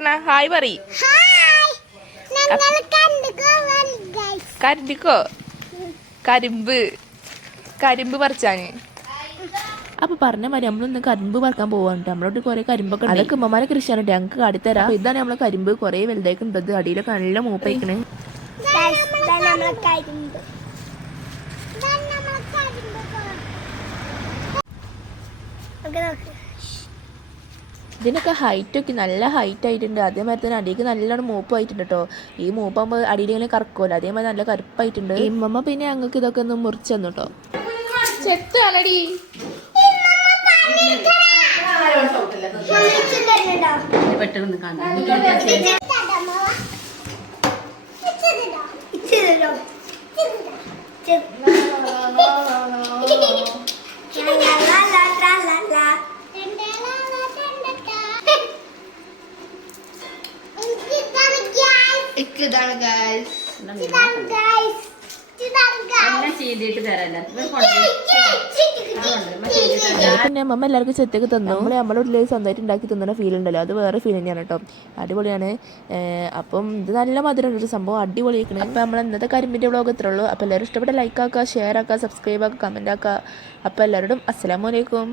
പറഞ്ഞ ഹായ് പറ കരണ്ടിക്കോ കരിമ്പ് പറിച്ചാന്. അപ്പൊ പറഞ്ഞ മാതിരി നമ്മളൊന്ന് കരിമ്പ് പറിക്കാൻ പോവാണ്. നമ്മളോട് കുറെ കരിമ്പൊക്കെ അതൊക്കെ ഉമ്മമാരെ കൃഷിയാണ്. ഞങ്ങൾക്ക് കാടിത്തരാം. അപ്പൊ ഇതാണ് നമ്മളെ കരിമ്പ് കുറെ വലുതായിക്കുണ്ടത്. അടിയിലൊക്കെ നല്ല മൂപ്പയിക്കണ്. ഇതിനൊക്കെ ഹൈറ്റൊക്കെ നല്ല ഹൈറ്റ് ആയിട്ടുണ്ട്. അതേമാതിരി തന്നെ അടിയിലേക്ക് നല്ലോണം മൂപ്പായിട്ടുണ്ട് കേട്ടോ. ഈ മൂപ്പാകുമ്പോൾ അടിയിൽ ഇങ്ങനെ കറക്കുമല്ലോ, അതേമാതിരി നല്ല കറുപ്പായിട്ടുണ്ട്. ഇമ്മമ്മ പിന്നെ ഞങ്ങൾക്ക് ഇതൊക്കെ ഒന്ന് മുറിച്ചു തന്നു കേട്ടോ. ചെത്താണടി പെട്ടെന്ന് പിന്നെ അമ്മ എല്ലാവർക്കും ചെത്തൊക്കെ തന്നു. നമ്മളെ ഉള്ളിൽ സ്വന്തമായിട്ട് ഉണ്ടാക്കി തന്നുന്ന ഫീൽ ഉണ്ടല്ലോ, അത് വേറെ ഫീൽ തന്നെയാണ് കേട്ടോ. അടിപൊളിയാണ്. അപ്പം ഇത് നല്ല മധുരമുള്ള ഒരു സംഭവം, അടിപൊളിയാക്കണം. അപ്പം നമ്മൾ ഇന്നത്തെ കരിമ്പിൻ്റെ വ്ളോഗ് ഇത്രേ ഉള്ളൂ. അപ്പോൾ എല്ലാവരും ഇഷ്ടപ്പെട്ട ലൈക്ക് ആക്കുക, ഷെയർ ആക്കുക, സബ്സ്ക്രൈബ് ആക്കുക, കമൻറ്റ് ആക്കുക. അപ്പോൾ എല്ലാവരോടും അസ്സലാമു അലൈക്കും.